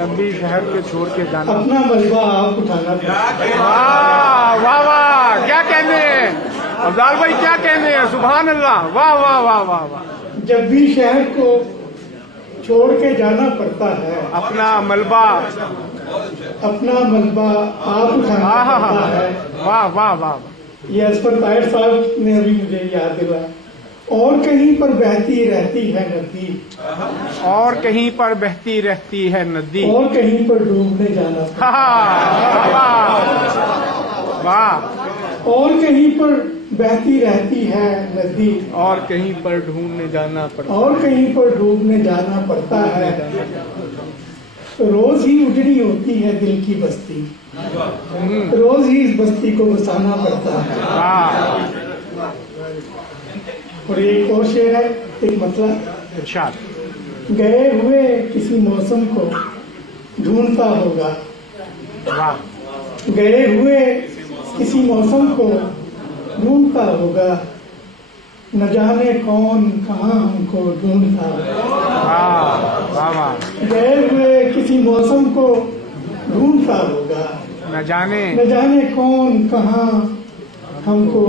जब भी शहर को छोड़ के जाना, अपना मलबा आप उठाना पड़ता। वाह वाह वाह, क्या कहने हैं अफजाल भाई, क्या कहने हैं, सुभान अल्लाह, वाह वाह वाह वाह वाह। जब भी शहर को छोड़ के जाना पड़ता है, अपना मलबा आप उठाना पड़ता है। वाह वाह वाह। ये असफर ताहिर साहब ने अभी मुझे याद दिलाया। और कहीं पर बहती रहती है नदी, और कहीं पर बहती रहती है नदी, और कहीं पर डूबने जाना पड़ता वाह वाह। और कहीं पर बहती रहती है नदी, और कहीं पर ढूंढने जाना पड़ता, और कहीं पर डूबने जाना पड़ता है। रोज ही उजड़ी होती है दिल की बस्ती, रोज ही इस बस्ती को बसाना पड़ता है। वाह। और एक और शेर है, एक मतलब, इरशाद। गए हुए किसी मौसम को ढूंढता होगा, वाह। गए हुए किसी मौसम को ढूंढता होगा, न जाने कौन कहाँ हमको ढूंढता होगा। वाह वाह वाह। गए हुए किसी मौसम को ढूंढता होगा, न जाने कौन कहाँ हमको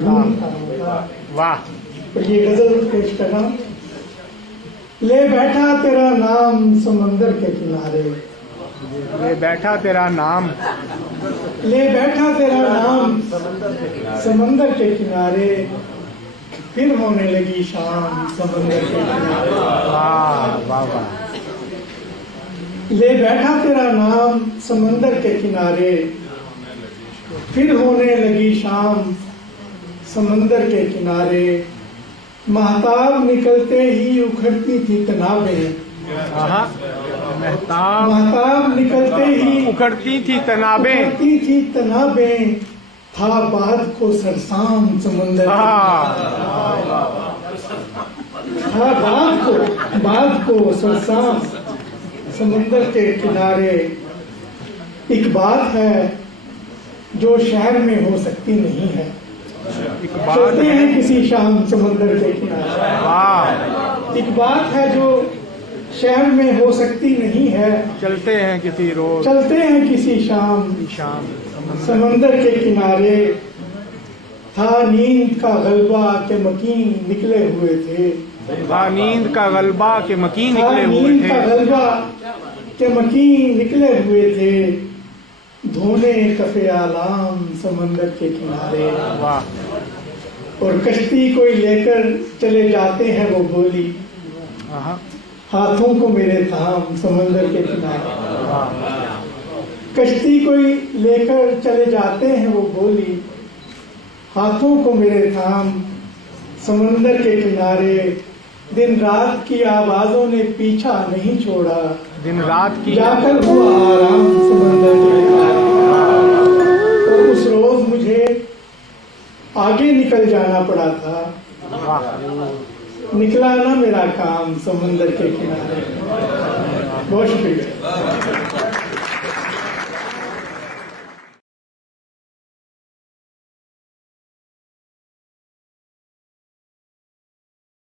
ढूंढता होगा। वाह। तो ये गजल पेश कर रहा हूं। ले बैठा तेरा नाम समंदर के किनारे, ले बैठा तेरा नाम, ले बैठा तेरा नाम समंदर के किनारे, फिर होने लगी शाम समंदर के किनारे। वाह वाह वाह। ले बैठा तेरा नाम समंदर के किनारे, फिर होने लगी शाम समंदर के किनारे। महताब निकलते ही उखड़ती थी तनाबें, महताब निकलते ही उखड़ती थी तनाबें, था बाद को सरसाम समंदर, था बाद को सरसाम समंदर के किनारे। एक बात है जो शहर में हो सकती नहीं है, चलते हैं किसी शाम समंदर के किनारे। वाह। एक बात है जो शहर में हो सकती नहीं है, चलते हैं किसी रोज, चलते हैं किसी शाम समंदर के किनारे। था नींद का गलबा के मकीन निकले हुए थे, था नींद का गलबा के मकीन निकले हुए नींद थे, का गलबा के मकीन निकले हुए थे। धोने कफे आलाम समंदर के किनारे। वाह। और कश्ती कोई लेकर चले जाते हैं वो बोली, हाथों को मेरे थाम समंदर के किनारे। कश्ती कोई लेकर चले जाते हैं वो बोली, हाथों को मेरे थाम समंदर के किनारे। दिन रात की आवाजों ने पीछा नहीं छोड़ा, दिन रात की जाकर हुआ आराम समंदर के किनारे। और उस रोज मुझे आगे निकल जाना पड़ा था, निकला ना मेरा काम समंदर के किनारे। बहुत शुक्रिया।